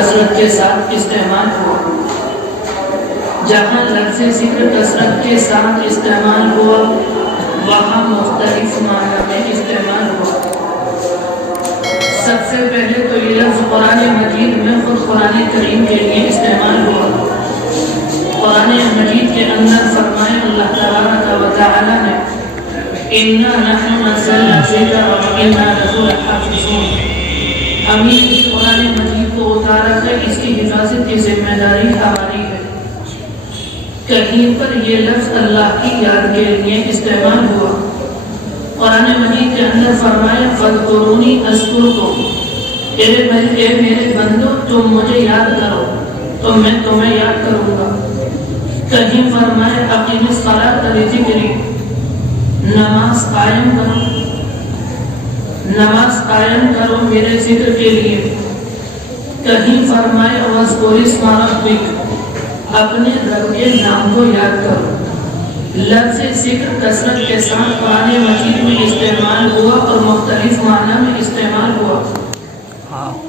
کثرت کے ساتھ استعمال ہوا، جہاں لفظ ذکر کثرت کے ساتھ استعمال ہوا وہاں مختلف معنی میں استعمال ہوا۔ سب سے پہلے تو یہ لفظ قرآن مجید میں خود قرآن کریم کے لیے استعمال ہوا۔ قرآن مجید کے اندر فرمائے اللہ تبارک و تعالی نے اِنَّا نَحْنُ نَزَّلْنَا الذِّكْرَ وَإِنَّا لَهُ لَحَافِظُونَ، ہم نے اس قرآن مجید کو اتارا ہے، اس کی حفاظت کی ذمہ داری ہماری ہے۔ کہیں پر یہ لفظ اللہ کی یاد کے لیے استعمال ہوا۔ قرآن مجید کے اندر فرمایا فَاذْكُرُونِي أَذْكُرْكُمْ، اے میرے بندو تم مجھے یاد کرو تو میں تمہیں یاد کروں گا۔ کہیں فرمایا اقیم الصلاۃ لذکری، نماز قائم کرو، نماز قائم کرو میرے ذکر کے لیے۔ کہیں فرمایا وَاذْكُرِ اسْمَ رَبِّكَ، اپنے رب کے نام کو یاد کرو۔ لفظ ذکر کثرت کے ساتھ قرآن مجید میں استعمال ہوا اور مختلف معنی میں استعمال ہوا۔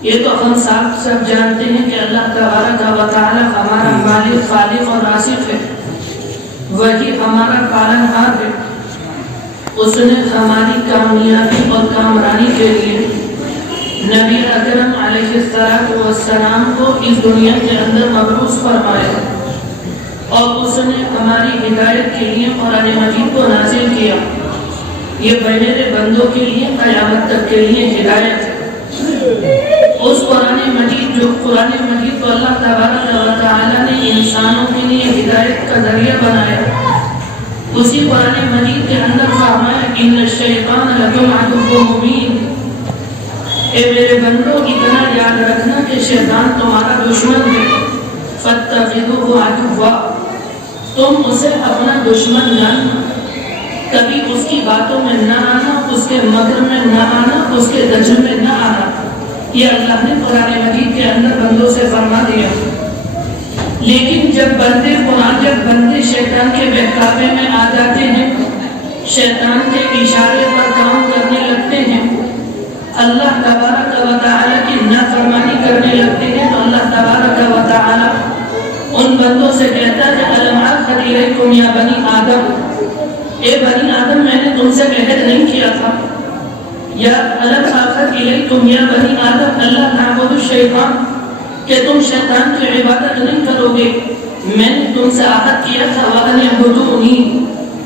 یہ تو ہم سب جانتے ہیں کہ اللہ تبارک و تعالی ہمارا مالک، خالق اور رازق ہے، وہی ہمارا پالنہار ہے۔ اس نے ہماری کامیابی اور کامرانی کے لیے نبی اکرم علیہ السلام کو اس دنیا کے اندر مبعوث فرمایا، اور اس نے ہماری ہدایت کے لیے قرآن مجید کو نازل کیا۔ یہ میرے بندوں کے لیے قیامت تک کے لیے ہدایت ہے۔ اس قرآن مجید کو اللہ تبارک و تعالی نے انسانوں کے لیے ہدایت کا ذریعہ بنایا۔ اسی قرآن مجید کے اندر فرمایا ان الشیطان لکم عدو مبین، اے میرے بندوں اتنا یاد رکھنا کہ شیطان تمہارا دشمن ہے، فاتخذوہ عدوا، تم اسے اپنا دشمن جاننا، کبھی اس کی باتوں میں نہ آنا، اس کے مکر میں نہ آنا، اس کے دجل میں نہ آنا۔ یہ اللہ نے قرآن مجید کے اندر بندوں سے فرما دیا۔ لیکن جب بندے شیطان کے بہکاوے میں آ جاتے ہیں، شیطان کے اشارے پر کام کرنے لگتے ہیں، اللہ تبارک و تعالی کی نافرمانی کرنے لگتے ہیں، تو اللہ تبارک و تعالی ان بندوں سے کہتا ہے الم اعہد الیکم یا بنی آدم، اے بنی آدم میں نے تم سے عہد نہیں کیا تھا، یا الم اعہد الیکم یا بنی آدم اللہ تعبدوا الشیطان، کہ تم شیطان کی عبادت نہیں کرو گے، میں نے تم سے عہد کیا تھا وَأَنِ اعْبُدُونِی،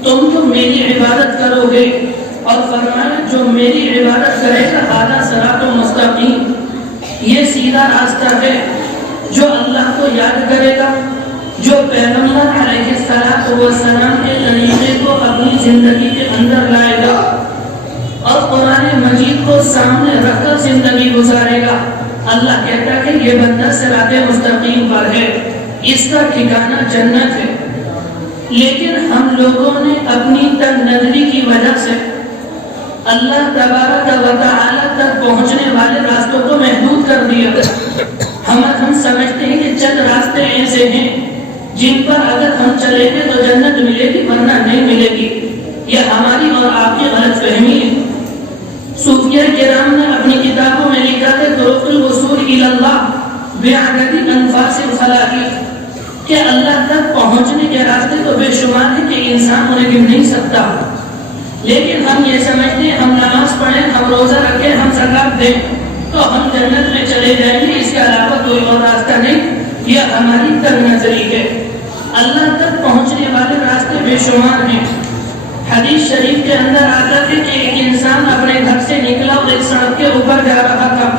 تم تو میری عبادت کرو گے، اور فرمایا جو میری عبادت کرے گا ھذا صراط مستقیم، یہ سیدھا راستہ ہے۔ جو اللہ کو یاد کرے گا، جو پیغمبر علیہ السلام کے طریقے کو اپنی زندگی کے اندر لائے گا اور قرآن مجید کو سامنے رکھ کر زندگی گزارے گا، اللہ کہتا ہے کہ یہ بندہ صراط مستقیم پر ہے، اس کا ٹھکانہ جنت ہے۔ لیکن ہم لوگوں نے اپنی تنگ نظری کی وجہ سے اللہ تبارک و تعالی تک پہنچنے والے راستوں کو محدود کر دیا۔ ہم سمجھتے ہیں کہ چند راستے ایسے ہیں جن پر اگر ہم چلیں گے تو جنت ملے گی ورنہ نہیں ملے گی۔ یہ ہماری اور آپ کی غلط فہمی ہے۔ صوفیہ کرام نے اپنی کتابوں میں لکھا ہے طرق الوصول الی اللہ بعدد انفاس الخلائق، کہ اللہ تک پہنچنے کے راستے تو بے شمار ہیں کہ انسان انہیں گن نہیں سکتا، لیکن ہم یہ سمجھتے ہیں ہم نماز پڑھیں، ہم روزہ رکھیں، ہم زکات دیں تو ہم جنت میں چلے جائیں گے، اس کے علاوہ کوئی اور راستہ نہیں۔ یہ ہماری تنگ نظری ہے۔ اللہ تک پہنچنے والے راستے بے شمار ہیں۔ حدیث شریف کے اندر آتا ہے کہ ایک انسان اپنے گھر سے نکلا اور ایک سڑک کے اوپر جا رہا تھا،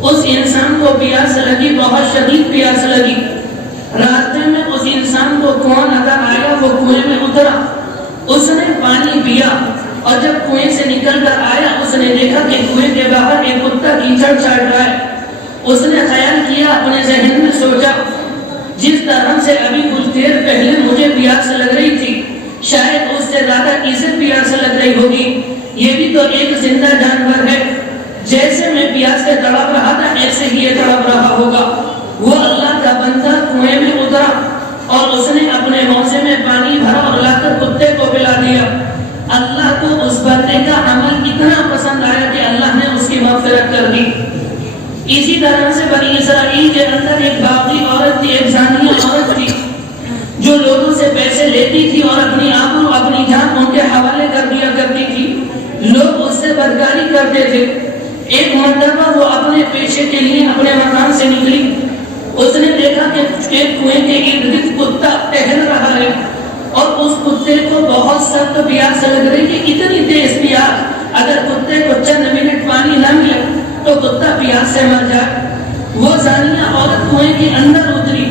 اس انسان کو پیاس لگی، بہت شدید پیاس لگی۔ راستے میں اس انسان کو کنواں نظر آیا، وہ کنویں میں اترا، اس نے پانی پیا، اور جب کنویں سے نکل کر آیا اس نے دیکھا کہ کنویں کے باہر ایک کتا کیچڑ چاٹ رہا ہے۔ اس نے خیال کیا، اپنے ذہن میں سوچا جس طرح سے ابھی کچھ دیر پہلے مجھے پیاس لگ رہی تھی، شاید اس سے زیادہ اسے پیاس لگ رہی ہوگی، یہ بھی تو ایک زندہ جانور ہے، جیسے میں پیاس سے تڑپ رہا تھا ایسے ہی یہ تڑپ رہا ہوگا۔ وہ اللہ کا بندہ کنویں میں اترا اور اس نے اپنے موزے میں پانی بھرا اور لا کر کتے کو پلا دیا۔ اللہ کو اس بندے کا عمل اتنا پسند آیا کہ اللہ نے اس کی مغفرت کر دی۔ اسی طرح سے بنی اسرائیل کے اندر ایک باغی عورت تھی، ایک زانیہ عورت تھی جو لوگوں سے پیسے لیتی تھی اور اپنی آبرو اپنی جان ان کے حوالے کر دیا کرتی تھی، لوگ اس سے بدکاری کرتے تھے۔ ایک مرتبہ وہ اپنے پیشے کے لیے اپنے مکان سے نکلی، اس نے دیکھا کہ ایک کنویں کے ارد گرد کتا ٹہل رہا ہے اور اس کتے کو بہت سخت پیاس لگ رہی ہے، اتنی تیز پیاس اگر کتے کو چند منٹ پانی نہ ملے تو کتا پیاس سے مر جائے۔ وہ زانیہ عورت کنویں کے اندر اتری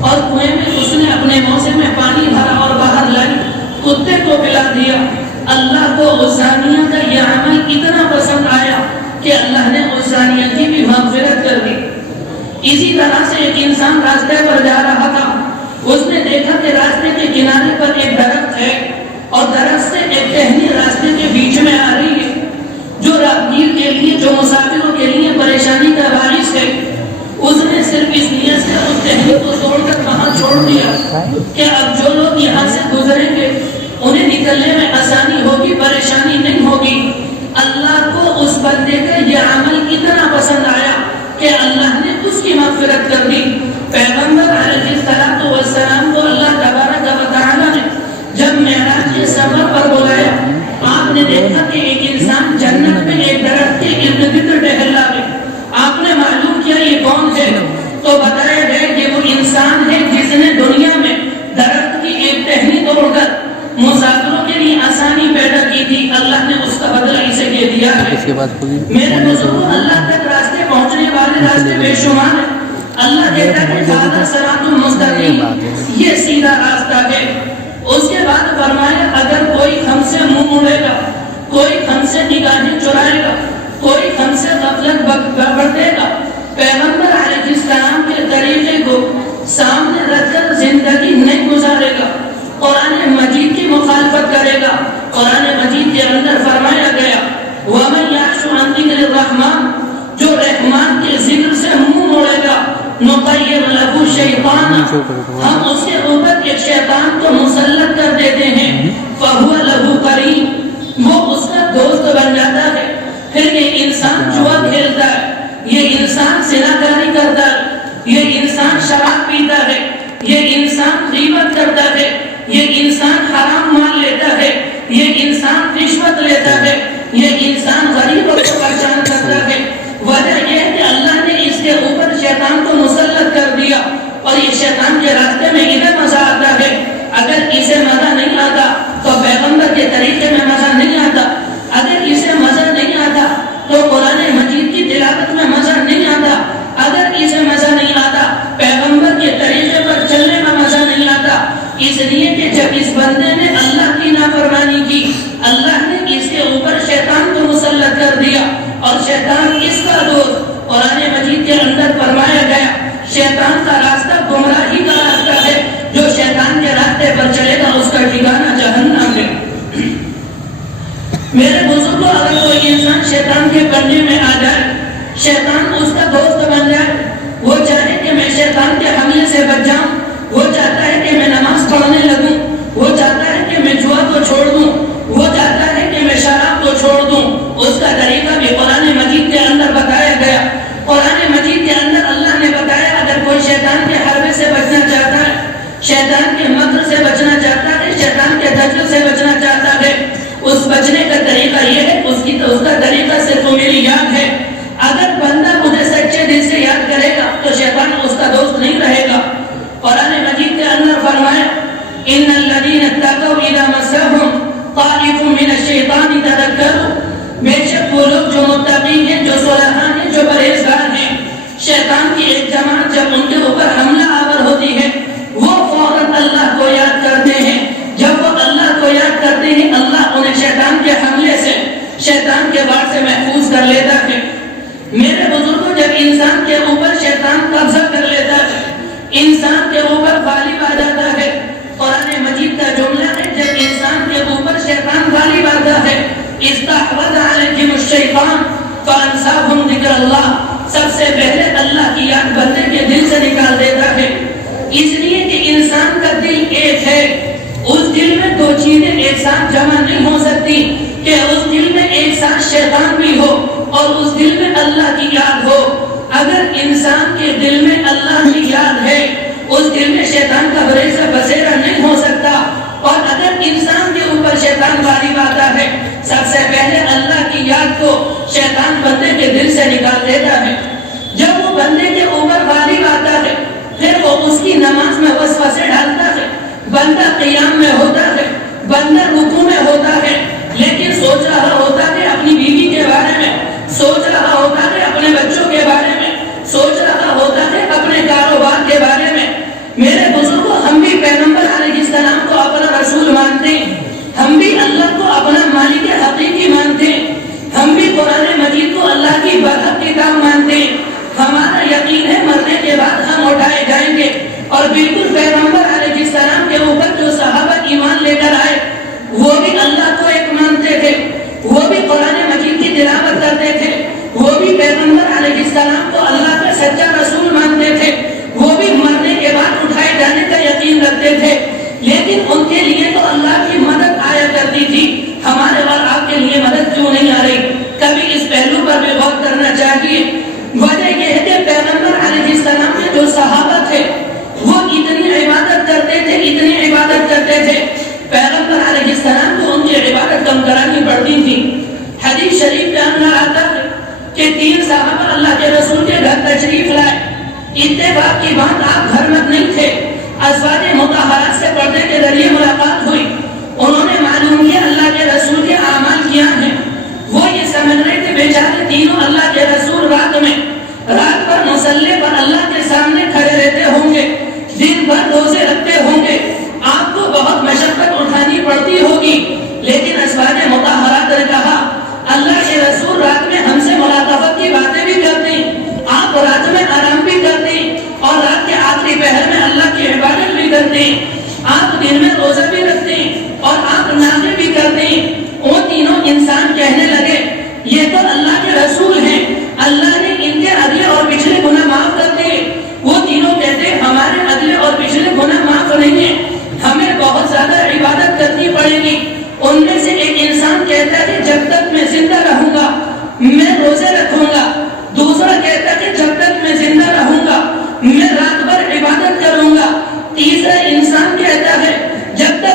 اور کنویں میں اس نے اپنے موزے میں پانی بھرا اور باہر لائی، کتے کو پلا دیا۔ اللہ کو اس زانیہ کا یہ عمل اتنا پسند آیا کہ اللہ نے اس زانیہ کی بھی مغفرت کر دی۔ اسی طرح سے ایک انسان راستے پر جا رہا تھا، اس نے دیکھا کہ راستے کے کنارے پر ایک درخت ہے اور درخت سے ایک ٹہنی راستے کے بیچ میں آ رہی ہے جو راہگیر کے لیے، جو مسافروں کے لیے پریشانی کا باعث ہے۔ اس نے صرف اس نیت سے اس ٹہنی کو توڑ کر وہاں چھوڑ دیا کہ اب جو لوگ یہاں سے گزریں گے انہیں نکلنے میں آسانی ہوگی، پریشانی نہیں ہوگی۔ اللہ کو اس بندے کا یہ عمل اتنا پسند آیا کہ اللہ نے اس کی مغفرت کر دی۔ پیغمبر علیہ السلام کو اللہ تبارک و تعالی نے جب معراج کے سفر پر بلایا، آپ نے دیکھا کہ ایک انسان جنت میں ایک درخت کے ارد گرد ٹہل رہا ہے۔ آپ نے معلوم کیا یہ کون ہے تو بتایا گیا کہ وہ انسان ہے جس نے دنیا میں درخت کی ایک ٹہنی توڑ کر مسافروں کے لیے آسانی پیدا کی تھی، اللہ نے اس کا بدلہ اسے یہ دیا ہے۔ میرے بزرگوں، اللہ تک راستے پہنچنے والے راستے بے شمار ہیں۔ اللہ کہتا ہے ھذا صراط مستقیم، یہ سیدھا راستہ ہے۔ اس کے بعد فرمایا اگر کوئی ہم سے منہ موڑے گا، کوئی ہم سے نگاہیں چرائے گا، کوئی ہم سے غفلت برتے گا، پیغمبر علیہ السلام کے طریقے کو سامنے رکھ کر زندگی نہیں گزارے گا، قرآن مجید کی مخالفت کرے گا۔ قرآن مجید کے اندر فرمایا گیا وَمَن يَعْشُ عَن ذِكْرِ الرَّحْمَنِ، جو رحمان کے ذکر سے منہ موڑے گا، نُقَيِّضْ لَهُ شَيْطَانًا، ہم اس کے اوپر ایک شیطان کو مسلط کر دیتے ہیں، فَهُوَ لَهُ قَرِينٌ، وہ اس کا دوست بن جاتا ہے۔ پھر یہ انسان جوا کھیلتا ہے، یہ انسان زناکاری کرتا ہے، یہ انسان شراب پیتا ہے، یہ انسان غیبت کرتا ہے، یہ انسان حرام مال لیتا ہے، یہ انسان رشوت لیتا ہے، یہ انسان غریبوں کو پریشان کرتا ہے۔ وجہ یہ ہے کہ اللہ نے اس کے اوپر شیطان کو مسلط کر دیا اور یہ شیطان کے راستے میں ادھر مزہ آتا ہے۔ اگر اسے مزہ نہیں آتا تو پیغمبر کے طریقے میں مزہ نہیں آتا، اگر اسے مزہ نہیں آتا تو قرآن مجید کی تلاوت میں مزہ نہیں آتا، اگر اسے مزہ نہیں آتا پیغمبر کے طریقے پر چلنے میں مزہ نہیں آتا۔ اس لیے کہ جب اس بندے نے اللہ کی نافرمانی کی، اللہ نے اس کے اوپر شیطان کو مسلط کر دیا اور شیطان اس کا دوست۔ قرآن مجید کے اندر فرمایا گیا شیطان کا راستہ گمراہی کا راستہ ہے، جو شیطان کے راستے پر چلے گا اس کا ٹھکانہ جہنم ہے۔ میرے بزرگوں، اگر کوئی انسان شیطان کے پنجے میں آ جائے، شیطان اس کا دوست بن جائے، وہ چاہے کہ میں شیطان کے حملے سے بچ جاؤں، وہ چاہتا ہے کہ میں نماز پڑھنے لگوں، وہ چاہتا ہے کہ میں جوا کو چھوڑ دوں، وہ چاہتا ہے کہ میں شراب کو چھوڑ دوں، اس کا طریقہ بھی قرآن مجید کے اندر بتایا گیا۔ قرآن مجید کے اندر اللہ نے بتایا اگر کوئی شیطان کے حربے سے بچنا چاہتا ہے، شیطان کے مکر سے بچنا چاہتا ہے، شیطان کے دجل سے بچنا چاہتا ہے، اس بچنے کا طریقہ یہ ہے، اس کا طریقہ سے تو میری یاد ہے۔ اگر بندہ مجھے سچے دل سے یاد کرے گا تو شیطان اس کا دوست نہیں رہے گا۔ قرآن مجید کے اندر فرمایا ان الذین اتقوا اذا مسهم طائف من الشیطان تذکروا، بے شک وہ لوگ جو متقی ہیں، جو صالحان ہیں، جو پرہیزگار ہیں، شیطان کی ایک جماعت جب ان کے اوپر حملہ آور ہوتی ہے وہ فوراً اللہ کو یاد کرتے ہیں۔ جب وہ اللہ کو یاد کرتے ہیں اللہ انہیں شیطان کے حملے سے، شیطان کے وار سے محفوظ کر لیتا ہے۔ میرے بزرگوں، جب انسان کے اوپر شیطان قبضہ کر لیتا ہے، انسان کے اوپر غالب آ جاتا ہے، قرآن مجید کا جملہ ہے جب انسان کے اوپر شیطان غالب آتا ہے، استحوذ علیہم الشیطان فانساہم ذکر اللہ، سب سے پہلے اللہ کی یاد بندے کے دل سے نکال دیتا ہے۔ اس لیے کہ انسان کا دل ایک ہے، اس دل میں دو چیزیں ایک ساتھ جمع نہیں ہو سکتی کہ اس دل میں ایک ساتھ شیطان بھی ہو اور اس دل میں اللہ کی یاد ہو۔ اگر انسان کے دل میں اللہ کی یاد ہے اس دل میں شیطان کا بریزہ بسیرا نہیں ہو سکتا. اور اگر انسان کے اوپر شیطان غالب آتا ہے سب سے پہلے اللہ کی یاد کو شیطان بندے کے دل سے نکال دیتا ہے. جب وہ بندے کے اوپر غالب آتا ہے پھر وہ اس کی نماز میں وسوسے ڈالتا ہے. بندہ قیام میں ہوتا ہے, بندہ رکوع میں ہوتا ہے, لیکن سوچ رہا ہوتا ہے اپنی بیوی کے بارے میں, سوچ رہا ہوتا ہے اپنے بچوں کے بارے میں, سوچ رہا ہوتا ہے اپنے کاروبار کے بارے میں. میرے بزرگوں, ہم بھی پیغمبر علیہ السلام کو اپنا رسول مانتے ہیں, ہم بھی اللہ کو اپنا مالک حقیقی مانتے ہیں, ہم بھی قرآن مجید کو اللہ کی برحق کتاب مانتے ہیں. ہمارا یقین ہے مرنے کے بعد ہم اٹھائے جائیں گے. اور بالکل پیغمبر علیہ السلام کے اوپر جو صحابہ ایمان لے کر آئے وہ بھی اللہ کو ایک مانتے تھے, وہ بھی قرآن مجید کی تلاوت کرتے تھے, وہ بھی پیغمبر علیہ السلام کو اللہ کا سچا رسول مانتے تھے, وہ بھی مرنے کے بعد اٹھائے جانے کا یقین رکھتے تھے. لیکن ان کے لیے تو اللہ کی مدد آیا کرتی تھی, ہمارے اور آپ کے لیے مدد کیوں نہیں آ رہی؟ کبھی اس پہلو پر بھی غور کرنا چاہیے. وجہ یہ ہے کہ پیغمبر علیہ السلام میں جو صحابہ تھے وہ اتنی عبادت کرتے تھے, اتنی عبادت کرتے تھے, پیغمبر علیہ السلام کو ان کی عبادت کم کرانی پڑتی تھی. حدیث شریف کے اندر آتا ہے کہ 3 صحابہ اللہ کے رسول کے گھر تشریف لائے. اتفاق کی بات آپ گھر میں نہیں تھے, ازواج مطہرات سے پردے کے ذریعے ملاقات ہوئی. انہوں نے معلوم کیا اللہ کے رسول کے اعمال کیا ہیں. وہ یہ سمجھ رہے تھے بیچارے تینوں اللہ کے رسول رات پر مصلی پر اللہ کے سامنے کھڑے رہتے ہوں گے, دن بھر روزے رکھتے ہوں گے, آپ کو بہت مشقت اٹھانی پڑتی ہوگی. لیکن ازواج مطہرات نے کہا اللہ کے رسول رات میں ہم سے ملاقات کی باتیں بھی کرتے ہیں, آپ رات میں آرام بھی کرتے ہیں, اور رات کے آخری پہر میں اللہ کی عبادت بھی کرتے ہیں, آپ دن میں روزہ بھی رکھتے ہیں, اور آپ نافلے بھی کرتے ہیں. وہ تینوں انسان کہنے لگے یہ تو اللہ کے رسول ہیں, اللہ نے ان کے اگلے اور پچھلے گناہ معاف کر دیے. وہ تینوں کہتے ہمارے اگلے اور پچھلے گناہ معاف نہیں ہیں, ہمیں بہت زیادہ عبادت کرنی پڑے گی. ان میں سے ایک انسان کہتا ہے جب تک میں زندہ رہوں گا میں روزے رکھوں گا. دوسرا کہتا ہے جب تک میں زندہ رہوں گا میں رات بھر عبادت کروں گا. تیسرا انسان کہتا ہے جب تک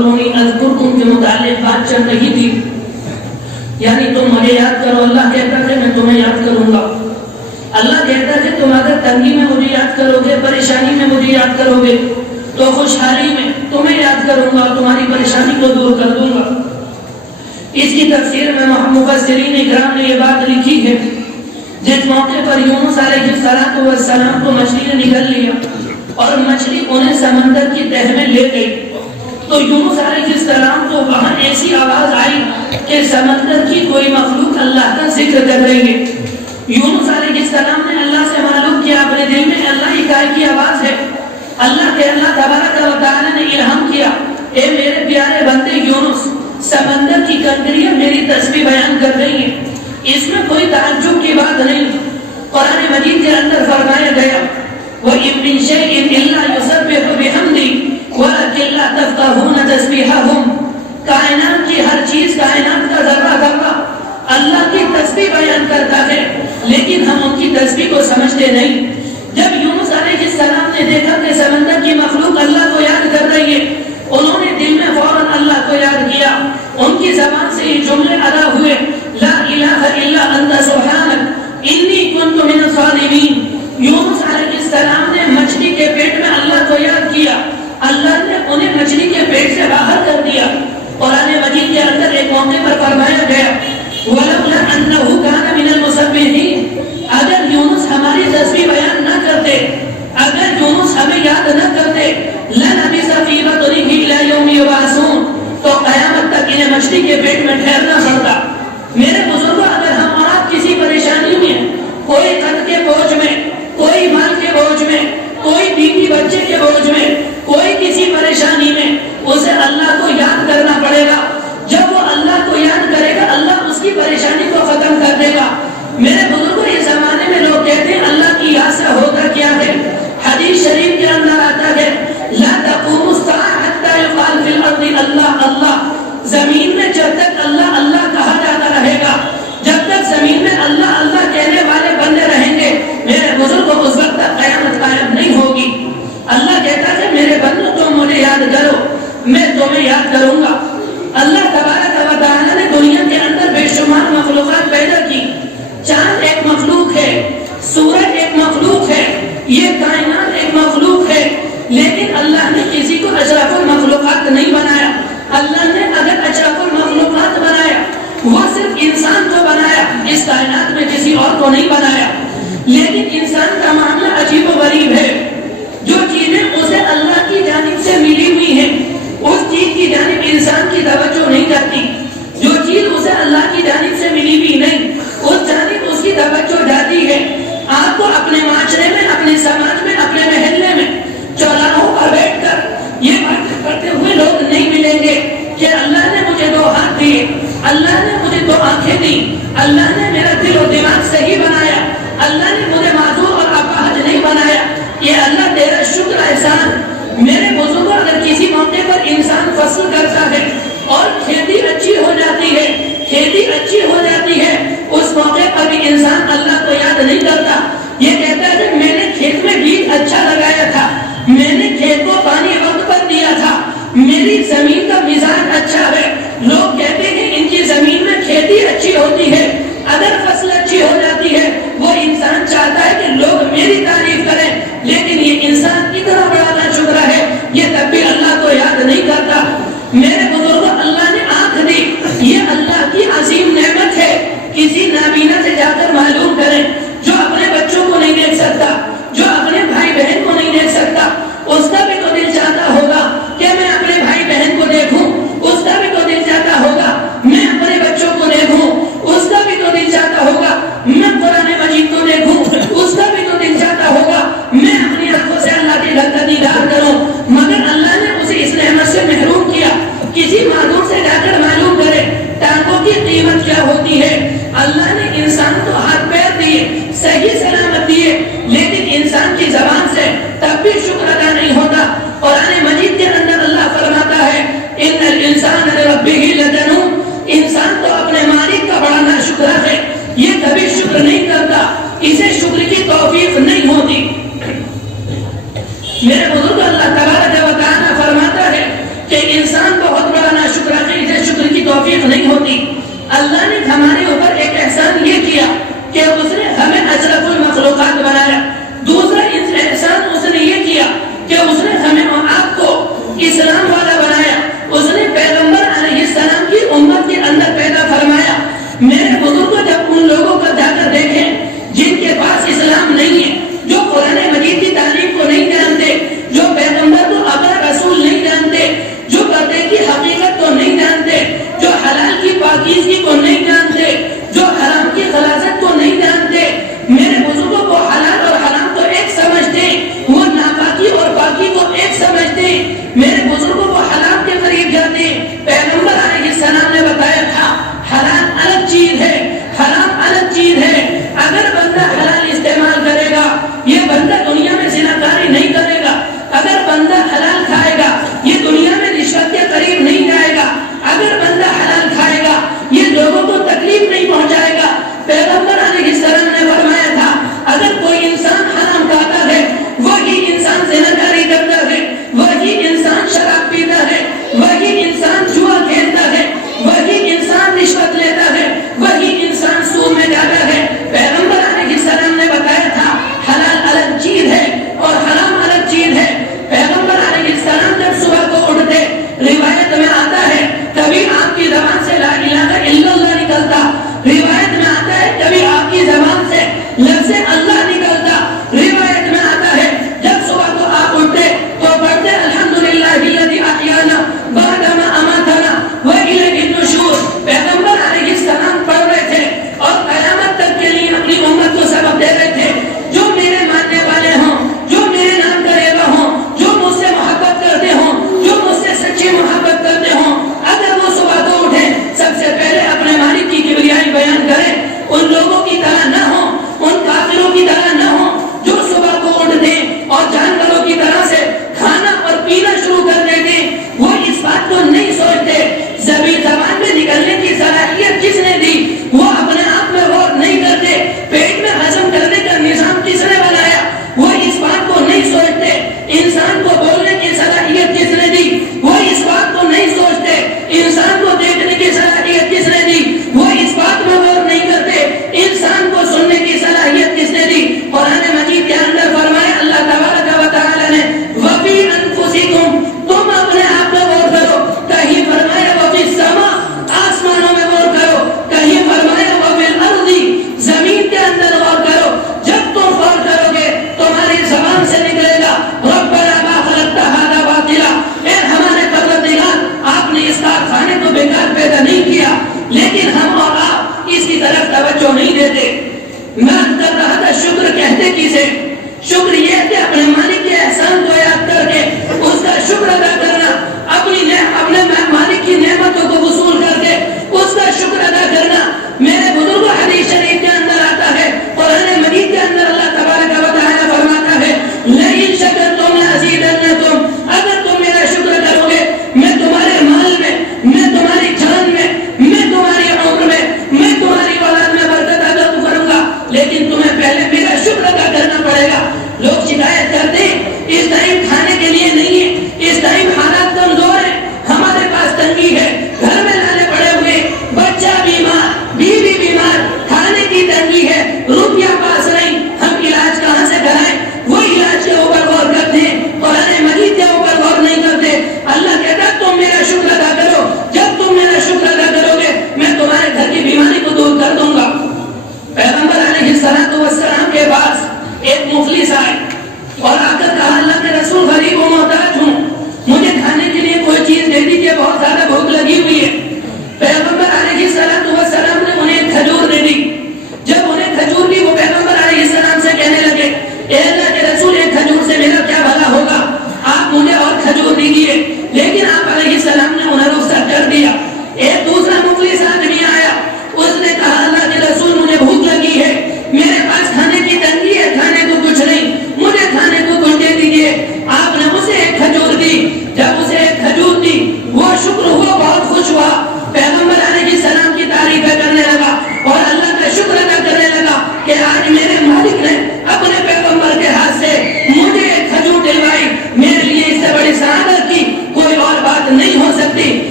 فاذکرونی اذکرکم کے متعلق بات چل رہی تھی، یعنی تم مجھے یاد کرو. اللہ کہتا ہے میں تمہیں یاد کروں گا. اللہ کہتا ہے تم اگر تنگی میں مجھے یاد کرو گے، پریشانی میں مجھے یاد کرو گے، تو خوشحالی میں تمہیں یاد کروں گا، تمہاری پریشانی کو دور کر دوں گا. اس کی تفسیر میں مفسرین اکرام نے یہ بات لکھی ہے، جس موقع پر یونس علیہ السلام کو مچھلی نے نگل لیا اور مچھلی انہیں سمندر کی تہ میں لے گئی، تو یونس علیہ السلام کو وہاں ایسی آواز آئی کہ سمندر کی کوئی مخلوق اللہ کا ذکر کر رہی ہے. یونس علیہ السلام نے اللہ سے معلوم کیا اپنے دل میں اللہ ہی کی آواز ہے. اللہ تبارک و تعالی نے الہام کیا، اے میرے پیارے بندے یونس، سمندر کی کنکریاں میری تسبیح بیان کر رہی ہیں، اس میں کوئی تعجب کی بات نہیں. قرآن مجید کے اندر فرمایا گیا وَإِن مِّن شَيْءٍ إِلَّا يُسَبِّحُ بِحَمْدِهِ وَلَكِن لَّا تَفْقَهُونَ تَسْبِيحَهُم. کائنات کی ہر چیز، کائنات کا ذرہ ذرہ اللہ کی تسبیح بیان کرتا ہے، لیکن ہم ان کی تسبیح کو سمجھتے نہیں. جب یونس علیہ السلام نے دیکھا کہ سمندر کی مخلوق اللہ کو یاد کر رہی ہے، انہوں نے دل میں فوراً اللہ کو یاد کیا. ان کی زبان سے یہ جملے ادا ہوئے، لا الہ الا انت سبحانک انی کنت من الظالمین. یونس علیہ السلام نے مچھلی کے پیٹ میں اللہ کو یاد کیا، اللہ نے انہیں مچھلی کے پیٹ سے باہر کر دیا. قرآن مجید کے اندر ایک موقع پر فرمایا گیا وَلَوْلَا أَنَّهُ كَانَ مِنَ الْمُسَبِّحِينَ. اگر یونس ہماری تسبیح بیان نہ کرتے، اگر یونس ہمیں یاد نہ کرتے، لَلَبِثَ فِي بَطْنِهِ إِلَى يَوْمِ يُبْعَثُونَ، تو قیامت تک انہیں مچھلی کے پیٹ میں ٹھہرنا پڑتا. میرے بزرگوں، اگر ہم اور آپ کسی پریشانی میں، کوئی قرض کے بوجھ میں، کوئی مال کے بوجھ میں، کوئی بیوی بچے کے بوجھ میں، کوئی کسی پریشانی میں، اسے اللہ کو یاد کرنا پڑے گا. جب وہ اللہ کو یاد کرے گا، اللہ اس کی پریشانی کو ختم کر دے گا. میرے بزرگوں، اس زمانے میں لوگ کہتے ہیں اللہ کی یاد سے ہوتا کیا ہے؟ حدیث شریف کے اندر آتا ہے لا تقوم الساعة حتى يقال في الارض اللہ اللہ. زمین میں جب تک اللہ اللہ کہا جاتا رہے گا، جب تک زمین میں اللہ اللہ کہنے والے بندے رہیں گے، میرے بزرگوں، اس وقت تک قیامت قائم نہیں ہوگی. اللہ کہتا ہے میرے بندو تم مجھے یاد کرو، میں تمہیں یاد کروں گا. اللہ تبارک و تعالی نے دنیا کے اندر بے شمار مخلوقات پیدا کی. چاند ایک مخلوق ہے، سورج ایک مخلوق ہے، یہ کائنات ایک مخلوق ہے، لیکن اللہ نے کسی کو اشرف المخلوقات نہیں بنایا. اللہ نے اگر اشرف المخلوقات بنایا، وہ صرف انسان کو بنایا، اس کائنات میں کسی اور کو نہیں بنایا. لیکن انسان کا معاملہ عجیب و غریب ہے. جو چیزیں اسے اللہ کی جانب سے ملی ہوئی ہیں، اس چیز کی جانب انسان کی توجہ نہیں کرتی. جو چیز اسے اللہ کی جانب سے ملی ہوئی نہیں، اس جانب اس کی توجہ جاتی ہے. آپ کو اپنے معاشرے میں، اپنے سماج میں، اپنے محلے میں چوراہوں پر بیٹھ کر یہ باتیں کرتے ہوئے لوگ نہیں ملیں گے کہ اللہ نے مجھے 2 ہاتھ دیے، اللہ نے مجھے 2 آنکھیں دی، اللہ نے میرا دل و دماغ صحیح بنایا، اللہ نے مجھے معذور اور اپاہج نہیں بنایا. یہ اللہ تیرا شکر احسان. میرے بزرگوں، اگر کسی موقع پر انسان فصل کرتا ہے اور کھیتی اچھی ہو جاتی ہے، کھیتی اچھی ہو جاتی ہے، اس موقع پر بھی انسان اللہ کو یاد نہیں کرتا. یہ کہتا ہے کہ میں نے کھیت میں بیج اچھا لگایا تھا، میں نے کھیت کو پانی وقت پر دیا تھا، میری زمین کا مزاج اچھا ہے. لوگ کہتے ہیں ان کی زمین میں کھیتی اچھی ہوتی ہے. اگر فصل اچھی ہو جاتی ہے، وہ انسان چاہتا ہے کہ لوگ میری تعریف کریں، لیکن یہ انسان اتنا بڑا ناشکرا ہے، یہ تب بھی اللہ کو یاد نہیں کرتا. میرے بزرگوں، اللہ نے آنکھ دی، یہ اللہ کی عظیم نعمت ہے. کسی نابینا سے جا کر معلوم کریں، جو اپنے بچوں کو نہیں دیکھ سکتا، جو اپنے بھائی بہن کو نہیں دیکھ سکتا، اس کا بھی تو دل چاہتا ہوگا کہ میں اپنے بھائی بہن کو دیکھوں. اس کا بھی تو دل چاہتا ہوگا میں اپنے بچوں کو دیکھوں. اس کا بھی تو دل چاہتا ہوگا میں قرآن مجید کو دیکھوں. اس کا بھی تو دل چاہتا ہوگا میں اپنی آنکھوں سے اللہ کے گھر کا دیدار کروں. مگر اللہ نے اسے اس نعمت سے محروم کیا. کسی معذور سے جا کر معلوم کرے ٹانگوں کی قیمت کیا ہوتی ہے. اللہ نے انسان کو ہاتھ پیر دیے، صحیح سلامت دیے، لیکن انسان کی زبان سے تب بھی شکر ادا نہیں ہوتا. قرآن مجید کے اندر اللہ فرماتا ہے ان الانسان لربہ لکنود. انسان تو اپنے مالک کا بڑا ناشکرا ہے، یہ کبھی شکر نہیں کرتا، اسے شکر کی توفیق نہیں ہوتی. میرے بزرگ، اللہ تبارک و تعالی فرماتا ہے کہ انسان بہت تصدیق نہیں ہوتی۔ اللہ نے ہمارے اوپر ایک احسان یہ کیا کہ اس نے ہمیں اشرف المخلوقات بنایا۔ دوسرا احسان اس نے یہ کیا کہ اس نے ہمیں اور آپ کو اسلام والا بنایا۔ اس نے پیغمبر علیہ السلام کی امت کے اندر پیدا فرمایا۔ میرے بزرگوں جب ان لوگوں کو جا کر دیکھیں جن کے پاس اسلام نہیں ہے، جو قرآن مجید کی تعلیم کو نہیں جانتے، جو پیغمبر کو اپنا رسول نہیں جانتے، جو پردے کی حقیقت کو نہیں جانتے، جو حلال کی پاکیزگی کو نہیں جانتے، جو حرام کی غلاظت کو نہیں جانتے، میرے بزرگوں کو حلال اور حرام کو ایک سمجھتے، وہ ناپاکی اور پاکی کو ایک سمجھتے، میرے بزرگوں کو حلال کے قریب جاتے۔ پیغمبر علیہ السلام نے بتایا تھا حلال الگ چیز ہے، حرام الگ چیز ہے۔ اگر بندہ حلال استعمال کرے گا یہ بندہ دنیا میں زناکاری نہیں کرے گا۔ اگر بندہ حلال کھائے گا یہ دنیا میں رشوت کے قریب نہیں جائے گا۔ اگر بندہ حلال کھائے گا یہ لوگوں کو تکلیف نہیں پہنچائے گا۔ پیغمبر علیہ السلام نے فرمایا تھا اگر کوئی انسان حرام کھاتا ہے وہی انسان زناکاری کرتا ہے، وہی انسان شراب پیتا ہے، وہی انسان جوا کھیلتا ہے، وہی انسان رشوت لیتا ہے، وہی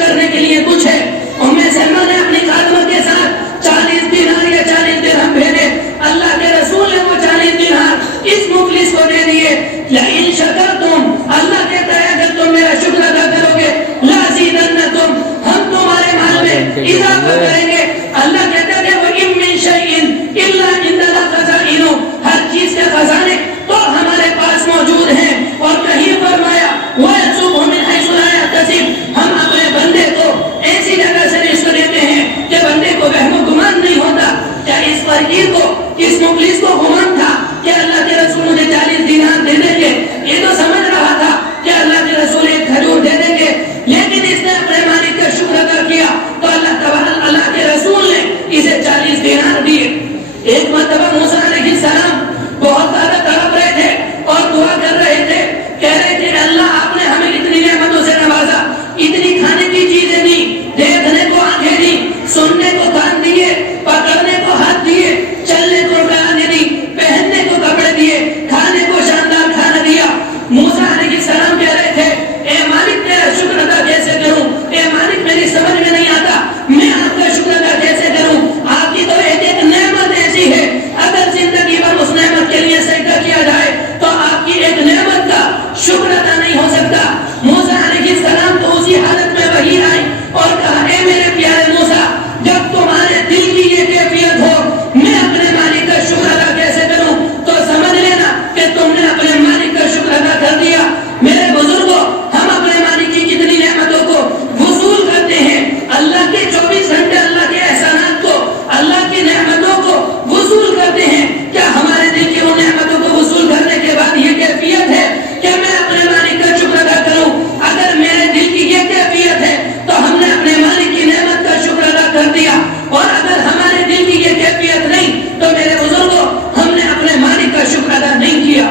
کرنے کے لیے کچھ ہے. ام سلمہ نے اپنی خادمہ کے ساتھ 40 دینار یا 40 درہم بھیجے. اللہ کے رسول نے وہ 40 دینار اس مفلس کو دے دیے. لئن شکرتم، اللہ کہتا ہے اگر تم میرا شکر ادا کرو گے، لازیدنکم، ہم تمہارے مال میں اضافہ کریں گے. اللہ کہتا ہے وَإِن مِّن شَيْءٍ إِلَّا عِندَنَا خَزَائِنُهُ، ہر چیز کے خزانے تو ہمارے پاس موجود ہیں. اور کہیں فرمایا وَيَرْزُقْهُ مِنْ حَيْثُ لَا يَحْتَسِبُ، ہم اپنے بندے کو ایسی جگہ سے رزق دیتے ہیں کہ بندے کو وہم و گمان نہیں ہوتا. کیا اس فقیر کو، اس مفلس کو گمان تھا کہ اللہ کے رسول مجھے 40 دینار دے دیں گے؟ یہ تو سمجھ رہا تھا کہ اللہ کے رسول ایک کھجور دے دیں گے، لیکن اس نے اپنے مالک کا شکر ادا کیا تو اللہ کے رسول نے اسے 40 دینار دیے. ایک مرتبہ موسیٰ علیہ السلام بہت زیادہ تڑپ رہے تھے اور دعا کر رہے تھے، کہہ رہے تھے اللہ آپ نے ہمیں اتنی نعمتوں سے نوازا، اتنی کھانے کی چیزیں دی، دیکھنے کو آنکھیں دی، سننے کو کان دیے، پکڑنے کو ہاتھ دیے، چلنے کو ٹہلنے دی، پہننے کو کپڑے دیے، کھانے کو شاندار کھانا دیا. موسیٰ علیہ السلام کہہ رہے تھے اے مالک تیرا شکر ادا کیسے کروں؟ اے مالک میری سمجھ میں نہیں آتا، میں آپ کا شکر ادا کیسے کروں؟ آپ کی تو ایک نعمت ایسی ہے، اگر زندگی بھر اس نعمت کے لیے سجدہ کیا جائے تو آپ کی ایک نعمت کا شکر ادا نہیں ہو سکتا. موسیٰ علیہ السلام تو اسی حالت میں وحی آئی اور کہا اے میرے پیارے موسیٰ، جب تمہارے دل کی یہ کیفیت ہو میں اپنے مالک کا شکر ادا کیسے کروں، تو سمجھ لینا کہ تم نے اپنے مالک کا شکر ادا کر دیا. میرے بزرگوں، ہم اپنے مالک کی کتنی نعمتوں کو وصول کرتے ہیں، اللہ کے 24 گھنٹے اللہ کے احسانات کو، اللہ کی نعمتوں کو وصول کرتے ہیں. کیا ہمارے دل کی ان نعمتوں کو وصول کرنے کے بعد یہ کیفیت ہے کہ میں اپنے مالک کا شکر ادا کروں؟ اگر میرے دل کی یہ کیفیت ہے تو ہم نے اپنے مالک کی نعمت کا شکر ادا کر دیا. اور اگر ہمارے دل کی یہ کیفیت نہیں تو میرے بزرگوں ہم نے اپنے مالک کا شکر ادا نہیں کیا.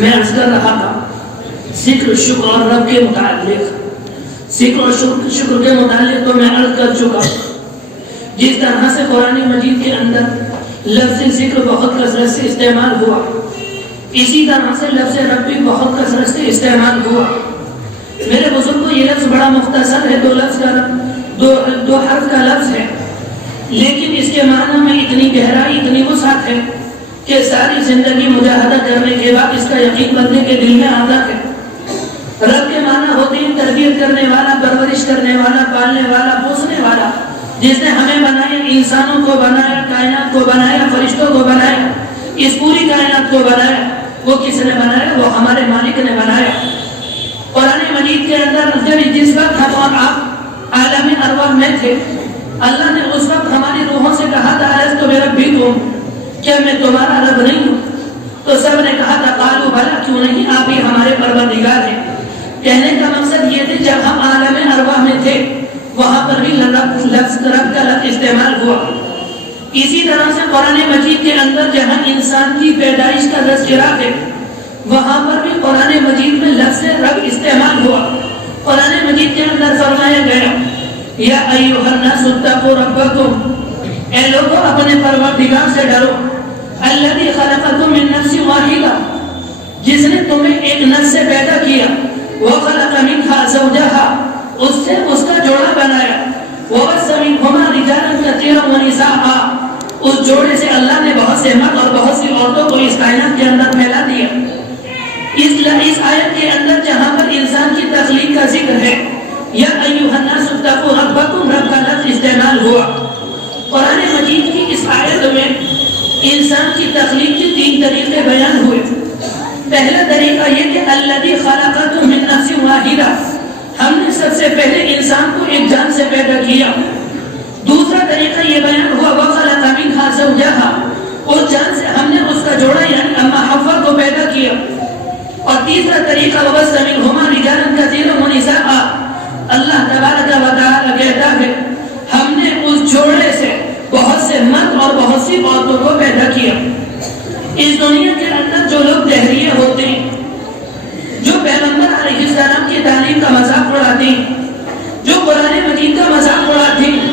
میں عرض کر رہا تھا ذکر شکر اور رب کے متعلق، ذکر اور شکر کے متعلق تو میں عرض کر چکا. جس طرح سے قرآن مجید کے اندر لفظ ذکر بہت کثرت سے استعمال ہوا، اسی طرح سے لفظ رب بھی بہت کثرت سے استعمال ہوا. میرے بزرگوں یہ لفظ بڑا مختصر ہے، دو حرف کا لفظ ہے، لیکن اس کے معنی میں اتنی گہرائی، اتنی وسعت ہے کہ ساری زندگی مجاہدہ کرنے کے بعد اس کا یقین بندے کے دل میں آتا ہے. رب کے معنی ہوتے ہیں تربیت کرنے والا، پرورش کرنے والا، پالنے والا، پوسنے والا. جس نے ہمیں بنایا، انسانوں کو بنایا، کائنات کو بنایا، فرشتوں کو بنایا، اس پوری کائنات کو بنایا، وہ کس نے بنایا؟ وہ ہمارے مالک نے بنایا. قرآن مجید کے اندر جس وقت ہم اور آپ عالم ارواح میں تھے، اللہ نے اس وقت ہماری روحوں سے کہا تھا الست بربکم، کیا میں تمہارا رب نہیں ہوں؟ تو سب نے کہا تھا قالوا بلا، کیوں نہیں، آپ ہی ہمارے پروردگار ہیں. کہنے کا مقصد یہ تھا جب ہم عالم ارواح میں تھے وہاں پر بھی لفظ رب کا لفظ استعمال ہوا. اسی طرح سے قرآن مجید کے اندر جہاں انسان کی پیدائش کا تذکرہ ہے وہاں پر بھی قرآن مجید میں لفظ رب استعمال ہوا. قرآن مجید کے اندر فرمایا گیا یا ایھا الناس اتقوا ربکم، اے لوگوں اپنے پروردگار سے ڈرو، الذی خلقکم من نفس واحدہ، جس نے تمہیں ایک نفس سے پیدا کیا، وخلق منها زوجہا، اس سے اس کا جوڑا بنایا، وبث منہما رجالا کثیرا ونساء، اس جوڑے سے اللہ نے بہت سے مرد اور بہت سی عورتوں کو اس کائنات کے اندر پھیلا دیا. اس آیت کے اندر جہاں پر انسان کی تخلیق کا ذکر ہے، یا ایھا الناس اتقوا ربکم، رب کا لفظ استعمال ہوا. قرآن مجید کی اس آیت میں انسان کی تخلیق کے 3 طریقے بیان ہوئے. پہلا طریقہ یہ کہ الذی خلقکم من نفس واحدہ، ہم نے سب سے پہلے انسان کو ایک جان سے پیدا کیا. دوسرا طریقہ یہ بیان ہوا وخلق منها زوجہا، اس جان سے ہم نے اس کا جوڑا یعنی اماں حوا کو پیدا کیا. اور تیسرا طریقہ وبث منہما رجالا کثیرا ونساء، اللہ تبارک و تعالی کہتا ہے ہم نے اس جوڑے سے بہت سے مرد اور بہت سی عورتوں کو پیدا کیا. اس دنیا کے اندر جو لوگ دہریے ہوتے ہیں، جو پیغمبر علیہ السلام کی تعلیم کا مذاق اڑاتے ہیں، جو قرآن مجید کا مذاق اڑاتے ہیں،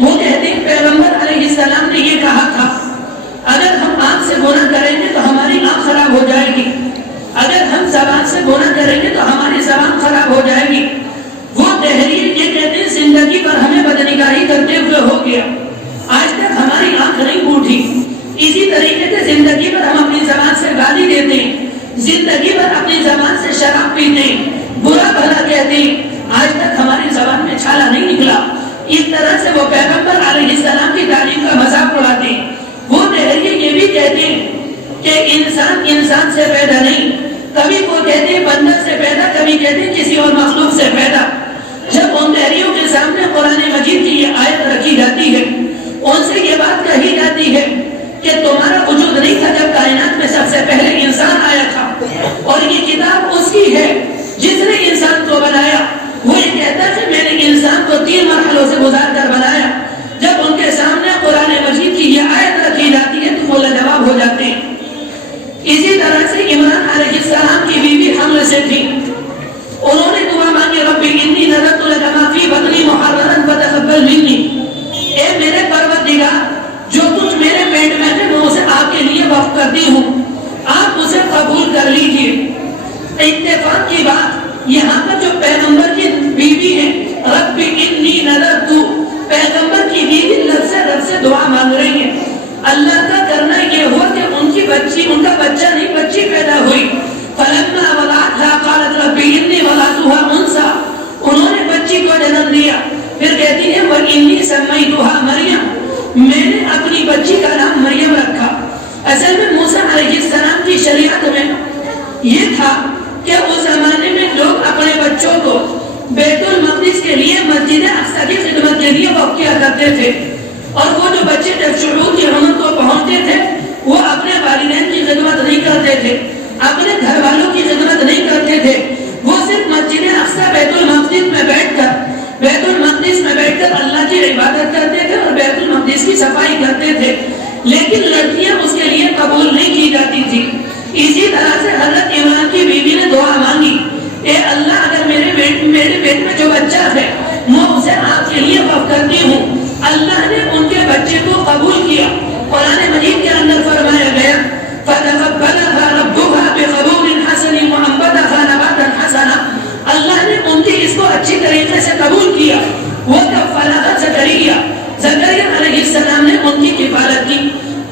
وہ کہتے ہیں پیغمبر علیہ السلام نے یہ کہا تھا اگر ہم آنکھ سے گناہ کریں گے تو ہماری آنکھ خراب ہو جائے گی، اگر ہم زبان سے گناہ کریں گے تو ہماری زبان خراب ہو جائے گی۔ وہ تحریر یہ کہتے ہیں زندگی پر ہمیں بدنگاہی کرتے ہوئے ہو گیا، آج تک ہماری آنکھ نہیں پھوٹی۔ اسی طریقے سے زندگی پر ہم اپنی زبان سے گالی دیتے ہیں، زندگی پر اپنی زبان سے شراب پیتے ہیں، برا بھلا کہتے ہیں، آج تک ہماری زبان میں چھالا نہیں نکلا۔ اس طرح سے وہ پیغمبر علیہ السلام کی تعلیم کا مذاق اڑاتے ہیں۔ وہ تحریر یہ بھی کہتے ہیں کہ انسان انسان سے پیدا نہیں، کبھی وہ کہتے ہیں بندر سے پیدا، کبھی کہتے ہیں کسی اور مخلوق سے پیدا۔ جب ان تحریروں کے سامنے قرآن مجید کی یہ آیت رکھی جاتی ہے، ان سے یہ بات کہی جاتی ہے کہ تمہارا وجود نہیں تھا جب کائنات میں سب سے پہلے انسان آیا تھا، اور یہ کتاب اس کی ہے جس نے انسان کو بنایا۔ وہ یہ کہتا ہے کہ میں نے انسان کو 3 مرحلوں سے گزار کر بنایا۔ جب ان کے سامنے قرآن مجید کی یہ آیت رکھی جاتی ہے تو وہ لاجواب ہو جاتے ہیں۔ اسی طرح سے عمران علیہ السلام کی بیوی حمل سے تھی، انہوں نے دعا مانگی ربی انی نذرت لک ما فی بطنی محررا فتقبل منی، اے میرے پروردگار جو کچھ میرے پیٹ میں ہے میں اسے آپ کے لیے وقف کرتی ہوں، آپ اسے قبول کر لیجیے۔ اتفاق کی بات یہاں پر جو پیغمبر کی بیوی ہے ربی انی نذرت، پیغمبر کی بیوی رب سے دعا مانگ رہی ہے۔ اللہ کا کرنا یہ ہوا کہ ان کی بچی، ان کا بچہ نہیں بچی پیدا ہوئی۔ فلما وضعتها قالت ربی انی وضعتها انثى، انہوں نے بچی کو جنم دیا، پھر کہتی ہے وانی سمیتها مریم، میں نے اپنی بچی کا نام مریم رکھا۔ اصل میں موسیٰ علیہ السلام کی شریعت میں یہ تھا کہ اس زمانے میں لوگ اپنے بچوں کو بیت المقدس کے لیے مسجد اقصی کی خدمت کے لیے وقف کیا کرتے تھے، اور وہ جو بچے جب شعور کی عمر کو پہنچتے تھے وہ اپنے والدین کی خدمت نہیں کرتے تھے، اپنے گھر والوں کی خدمت نہیں کرتے تھے، وہ صرف مسجد اقصی بیت المقدس میں بیٹھ کر اللہ کی عبادت کرتے تھے اور بیت المقدس کی صفائی کرتے تھے، لیکن لڑکیاں اس کے لیے قبول نہیں کی جاتی تھی۔ اسی طرح سے حضرت عمران کی بیوی نے دعا مانگی، اے اللہ اگر میرے پیٹ میں جو بچہ ہے میں اسے آپ کے لیے وقف کرتی ہوں۔ اللہ نے ان کے بچے کو قبول کیا۔ قرآن مجید کے اندر فرمایا گیا فَتَقَبَّلَهَا رَبُّهَا بِقَبُولٍ حَسَنٍ وَأَنبَتَهَا نَبَاتًا حَسَنًا، اللہ نے ان کی اس کو اچھی طریقے سے قبول کیا۔ وَكَفَّلَهَا زکریا علیہ السلام نے ان کی کفالت کی۔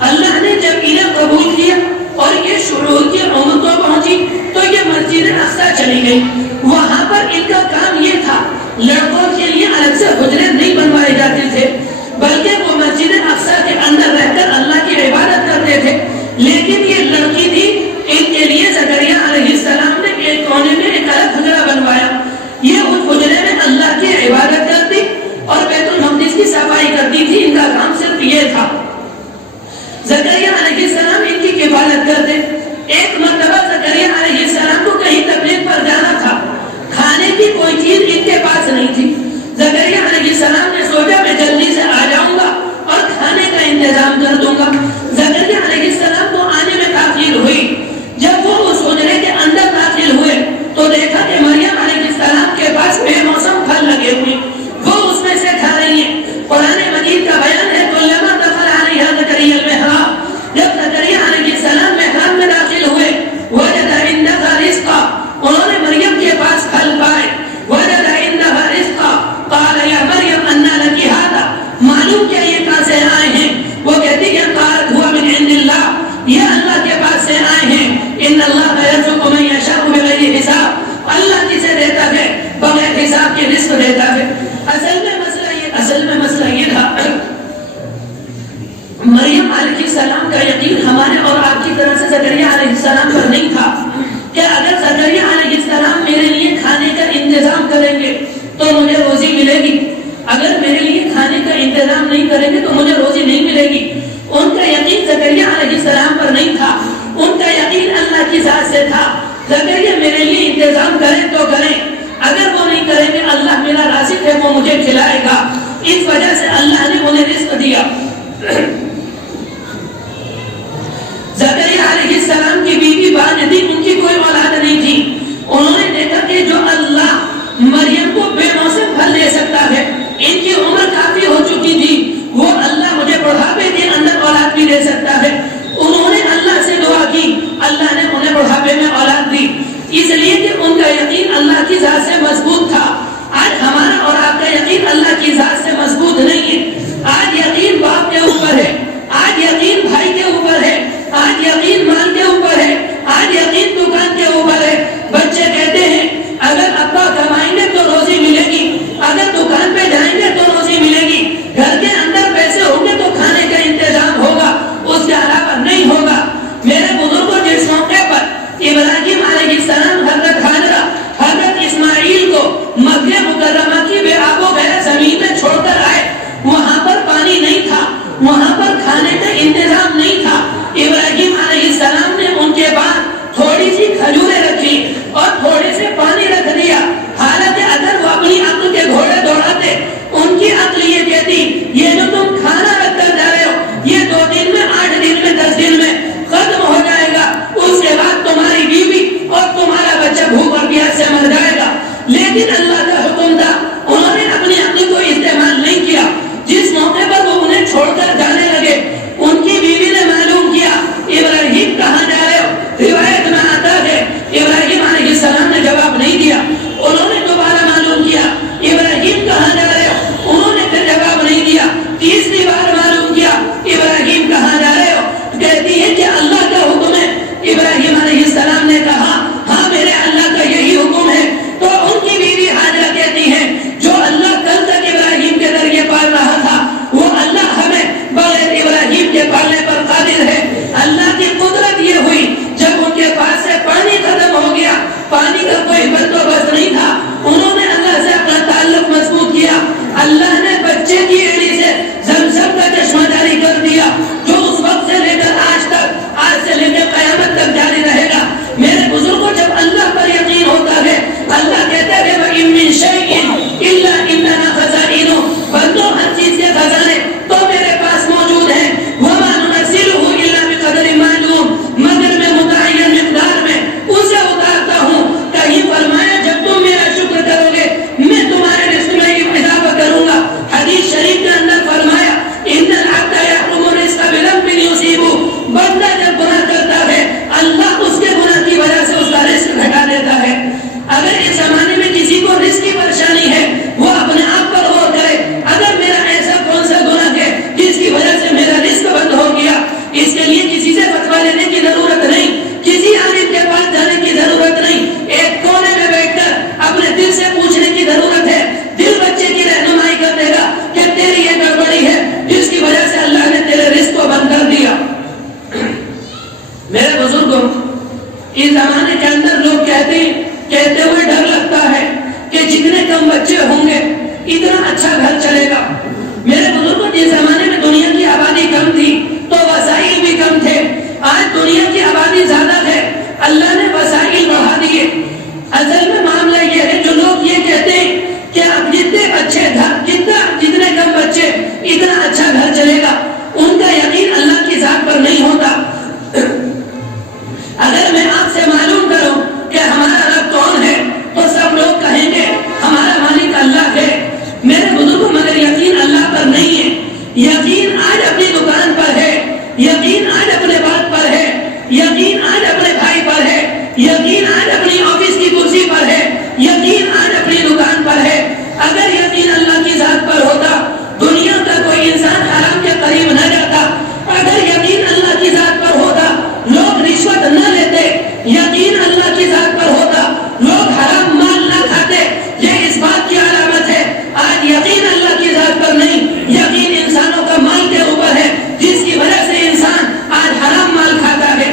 اللہ نے جب انہیں قبول کیا اور یہ شعور کی عمر کو پہنچی تو یہ مسجد اقصی چلی گئی۔ وہاں پر ان کا کام یہ تھا، لڑکوں کے لیے الگ سے حجرے نہیں بنوائے جاتے تھے، بلکہ وہ مسجد اقصی کے اندر رہ کر اللہ کی عبادت کرتے تھے۔ لیکن یہ لڑکی تھی، ان کے لیے زکریا علیہ السلام نے ایک کونے میں ایک الگ حجرہ بنوایا، یہ اس حجرے میں اللہ کی عبادت کرتی اور بیت المقدس کی صفائی کرتی تھی۔ ان کا کام صرف یہ تھا۔ زکریا علیہ السلام ان کی کفالت کرتے۔ ایک مرتبہ زکریا علیہ السلام کو کہیں تبلیغ پر جانا تھا، کھانے کی کوئی چیز ان کے پاس نہیں تھی۔ زکریا علیہ السلام نے سوچا میں جلدی سے آ جاؤں گا اور کھانے کا انتظام کر دوں گا۔ زکریا علیہ السلام کو آنے میں تاخیر ہوئی۔ جب وہ اس حجرے کے اندر داخل ہوئے تو دیکھا کہ مریم علیہ السلام کے پاس بے موسم پھل لگے ہوئے، وہ اس میں سے کھا رہی ہیں۔ قرآن مجید کا بیان ہے کلما دخل علیہا زکریا المحراب، جب زکریا علیہ السلام محراب میں داخل ہوئے وجد عندها رزقا، انہوں نے مریم کے پاس پھل پائے۔ وجد عندها رزقا قال یا مریم انا لک ھذا، معلوم کیا یہ کہاں سے آئے ہیں؟ وہ کہتی ہے قالت هو من عند اللہ، یہ اللہ کے پاس سے آئے ہیں۔ ان اللہ یرزق من یشاء بغیر حساب، اللہ جسے دیتا ہے بغیر حساب کے رزق دیتا ہے۔ اصل میں مسئلہ یہ تھا، مریم علیہ السلام کا یقین ہمارے اور آپ کی طرح سے زکریا علیہ السلام پر نہیں تھا کہ اگر زکریا علیہ السلام میرے لیے کھانے کا انتظام کریں گے تو مجھے روزی ملے گی، اگر میرے لیے کھانے کا انتظام نہیں کریں گے تو مجھے روزی نہیں ملے گی۔ ان کا یقین زکریا علیہ السلام پر نہیں تھا، ان کا یقین اللہ کی ذات سے تھا۔ زکریا میرے لیے انتظام کریں تو کریں، اگر وہ نہیں کریں گے اللہ میرا رازق ہے، وہ مجھے کھلائے گا۔ اس وجہ سے اللہ نے انہیں رزق دیا۔ زکریا والدین ان کی کوئی اولاد نہیں تھی. انہوں نے دیکھا کہ جو اللہ مریم کو بے موسم پھل دے سکتا ہے, ان کی عمر کافی ہو چکی تھی, وہ اللہ مجھے بڑھاپے کے اندر اولاد بھی دے سکتا ہے. انہوں نے اللہ سے دعا کی, اللہ نے انہیں بڑھاپے میں اولاد دی, اس لیے کہ ان کا یقین اللہ کی ذات سے مضبوط تھا. آج ہمارا اور آپ کا یقین اللہ کی ذات سے مضبوط نہیں ہے. آج یقین باپ کے اوپر ہے, آج یقین بھائی کے اوپر ہے, آج یقین مال کے اوپر ہے, آج یقین دکان کے اوپر ہے. بچے کہتے ہیں اگر ابا کمائیں گے تو روزی ملے گی, اگر دکان پہ جائیں گے تو روزی ملے گی, گھر کے اندر پیسے ہوں گے تو کھانے کا انتظام ہوگا, اس کے علاوہ نہیں ہوگا. میرے بزرگوں جس موقع پر ابراہیم علیہ السلام حضرت حاجرہ حضرت اسماعیل کو مکہ مکرمہ کی بے آب و گیا زمین میں چھوڑ کر آئے, وہاں پر پانی نہیں تھا, وہاں پر کھانے کا انتظام نہیں تھا. ابراہیم علیہ السلام نے ان کے بعد تھوڑی سی کھجوریں رکھی اور تھوڑے سے پانی رکھ دیا. حالانکہ اگر وہ اپنی عقل کے گھوڑے دوڑاتے, ان کی عقل یہ کہتی یہ جو تم کھانا رکھ کر جا رہے ہو یہ 2 دن میں 8 دن میں 10 دن میں ختم ہو جائے گا, اس کے بعد تمہاری بیوی اور تمہارا بچہ بھوک اور پیاس سے مر جائے گا. لیکن اللہ کا حکم تھا, انہوں نے اپنی عقل کو استعمال نہیں کیا. جس موقع پر وہ انہیں چھوڑ کر جانے لگے, ان کی بیوی نے معلوم کیا ابراہیم کہاں جا رہے ہو. روایت میں آتا ہے ابراہیم علیہ السلام نے جواب نہیں دیا. انہوں نے دوبارہ معلوم کیا ابراہیم کہاں جا رہے ہو, انہوں نے پھر جواب نہیں دیا. تیسری بار معلوم کیا ابراہیم کہاں جا رہے ہو, کہتی ہے کہ اللہ کا حکم ہے. ابراہیم علیہ السلام نے کہا ہاں میرے اللہ کا یہی حکم ہے. تو ان کی بیوی حاجرہ کہتی ہے جو اللہ کل تک ابراہیم کے ذریعے پال رہا تھا وہ اللہ ہمیں بغیر ابراہیم کے پالنے پر قادر ہے. اللہ کی قدرت یہ ہوئی جب ان کے پاس سے پانی ختم ہو گیا, پانی کا کوئی بندوبست نہیں تھا, انہوں نے اللہ سے اپنا تعلق مضبوط کیا. اللہ نے بچے کی ایڑی سے زمزم کا چشمہ جاری کر دیا جو اس وقت سے لے کر آج تک, آج سے لے کر قیامت تک جاری رہے گا. میرے بزرگوں جب اللہ پر یقین ہوتا ہے, اللہ کہتا ہے وَإِن مِّن شَيْءٍ إِلَّا إِنَّنَا خَزَائِنُهُ, بندوں ہر چیز کے خزانے تو میرے پاس موجود ہیں. وَمَا نُنَزِّلُهُ إِلَّا بِقَدْرٍ مَّعْلُومٍ, مگر میں متعین مقدار میں اسے اتارتا ہوں. کہیں فرمایا جب تم میرا شکر کرو گے میں تمہارے رزق میں اضافہ کروں گا. حدیث شریف کے اندر فرمایا إِنَّ الْعَبْدَ يَحْرُمُ الرِّزْقَ بِذَنبٍ يُصِيبُهُ, بندہ جب گناہ کرتا ہے اللہ اس کے گناہ کی وجہ سے اس کا رزق گھٹا دیتا ہے. اگر اس زمانے میں کسی کو رزق کی پریشانی ہے وہ اپنے آپ پر غور کرے, اگر میرا ایسا کون سا گناہ ہے جس کی وجہ سے میرا رزق بند ہو گیا. اس کے لیے کسی سے فتویٰ لینے کی ضرورت نہیں, کسی عالم کے پاس جانے کی ضرورت نہیں, ایک کونے میں بیٹھ کر اپنے دل سے پوچھنے کی ضرورت ہے. دل بچے کی رہنمائی کر دے گا کہ تیری یہ گڑبڑی ہے جس کی وجہ سے اللہ نے تیرے رزق کو بند کر دیا. میرے بزرگوں اس زمانے کے اندر لوگ کہتے ہوئے ڈر لگتا ہے کہ جتنے کم بچے ہوں گے اتنا اچھا گھر چلے گا. میرے بزرگوں جس زمانے میں دنیا کی آبادی کم تھی تو وسائل بھی کم تھے. آج دنیا کی آبادی زیادہ ہے, اللہ نے وسائل بڑھا دیے. اصل میں معاملہ یہ ہے جو لوگ یہ کہتے ہیں کہ اب جتنے بچے جتنے کم بچے اتنا اچھا گھر چلے گا, ان کا یقین اللہ کی ذات پر نہیں ہوتا. اگر میں آپ سے معلوم کروں کہ ہمارا رب کون ہے تو سب لوگ کہیں گے ہمارا مالک اللہ ہے. میرے بزرگوں مگر یقین اللہ پر نہیں ہے. یقین آج اپنی دکان پر ہے, یقین آج اپنے بات پر ہے, یقین آج اپنے بھائی پر ہے, یقین آج اپنی آفس کی کرسی پر ہے, یقین آج اپنی دکان پر ہے. اگر یقین اللہ کی ذات پر ہوتا دنیا کا کوئی انسان حرام کے قریب نہ جاتا. اگر یقین اللہ کی ذات پر ہوتا لوگ رشوت نہ لیتے, یقین اللہ کی ذات پر ہوتا لوگ حرام مال نہ کھاتے. یہ اس بات کی علامت ہے آج یقین اللہ کی ذات پر نہیں, یقین انسانوں کا مال کے اوپر ہے جس کی وجہ سے انسان آج حرام مال کھاتا ہے.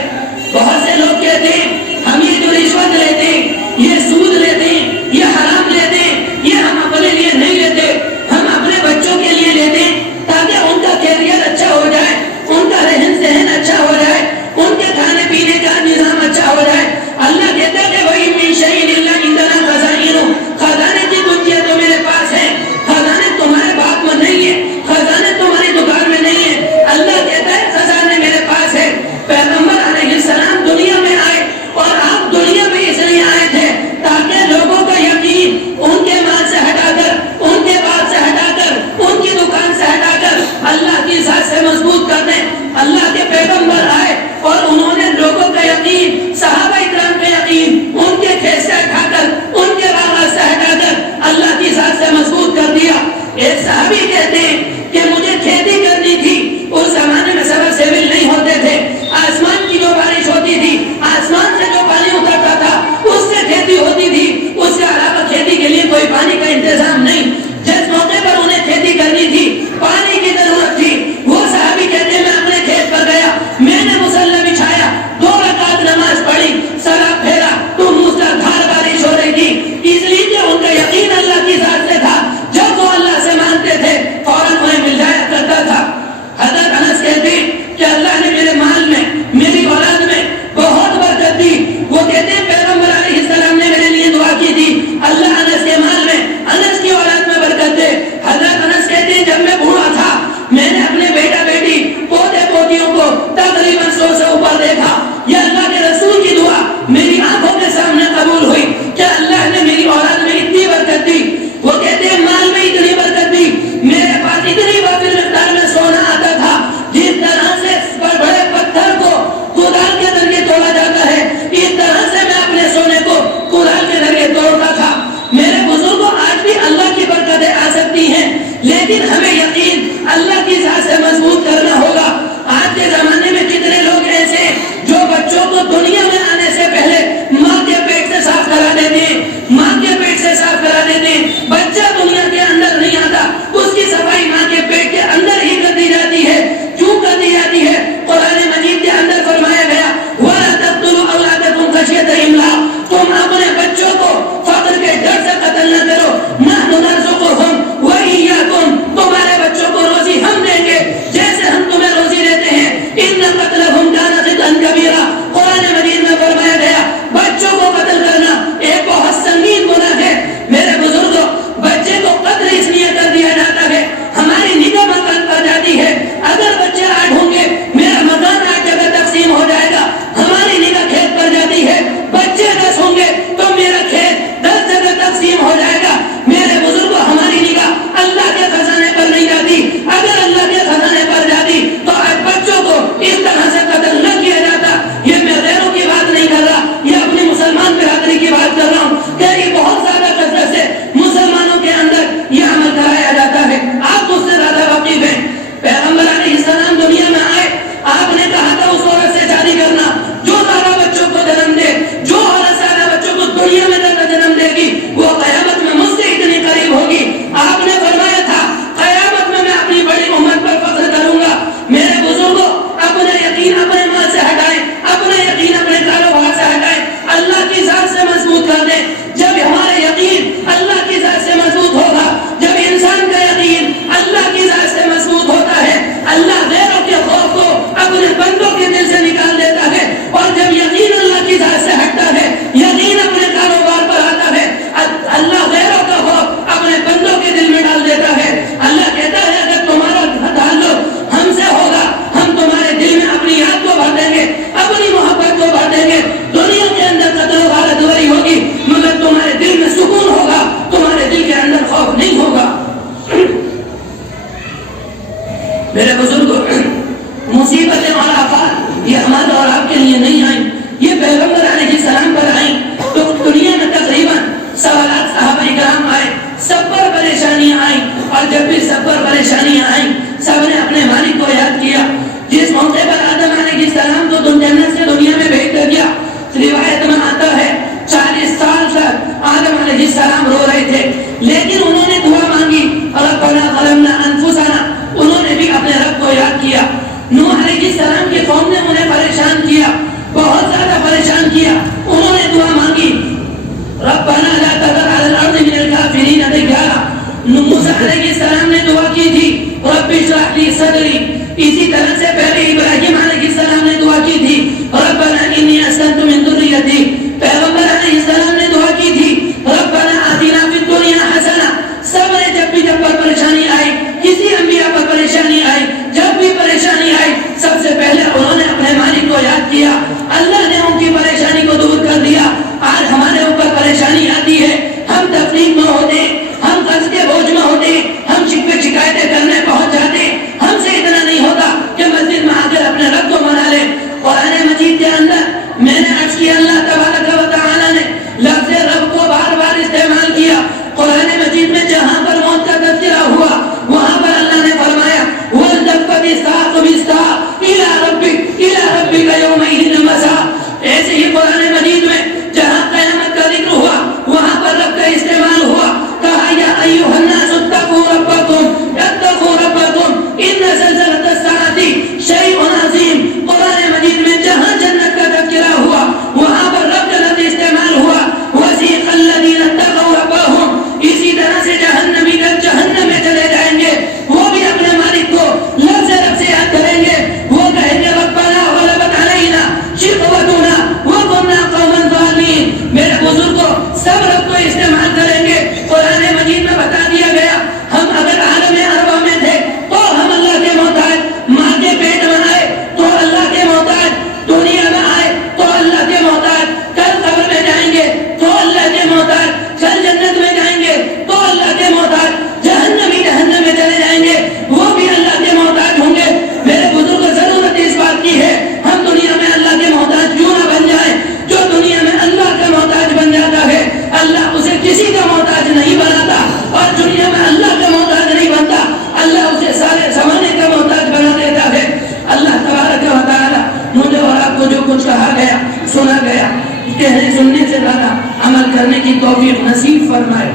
کہنے سننے سے زیادہ عمل کرنے کی توفیق نصیب فرمائے.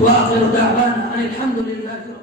وآخر دعوانا ان الحمد للہ.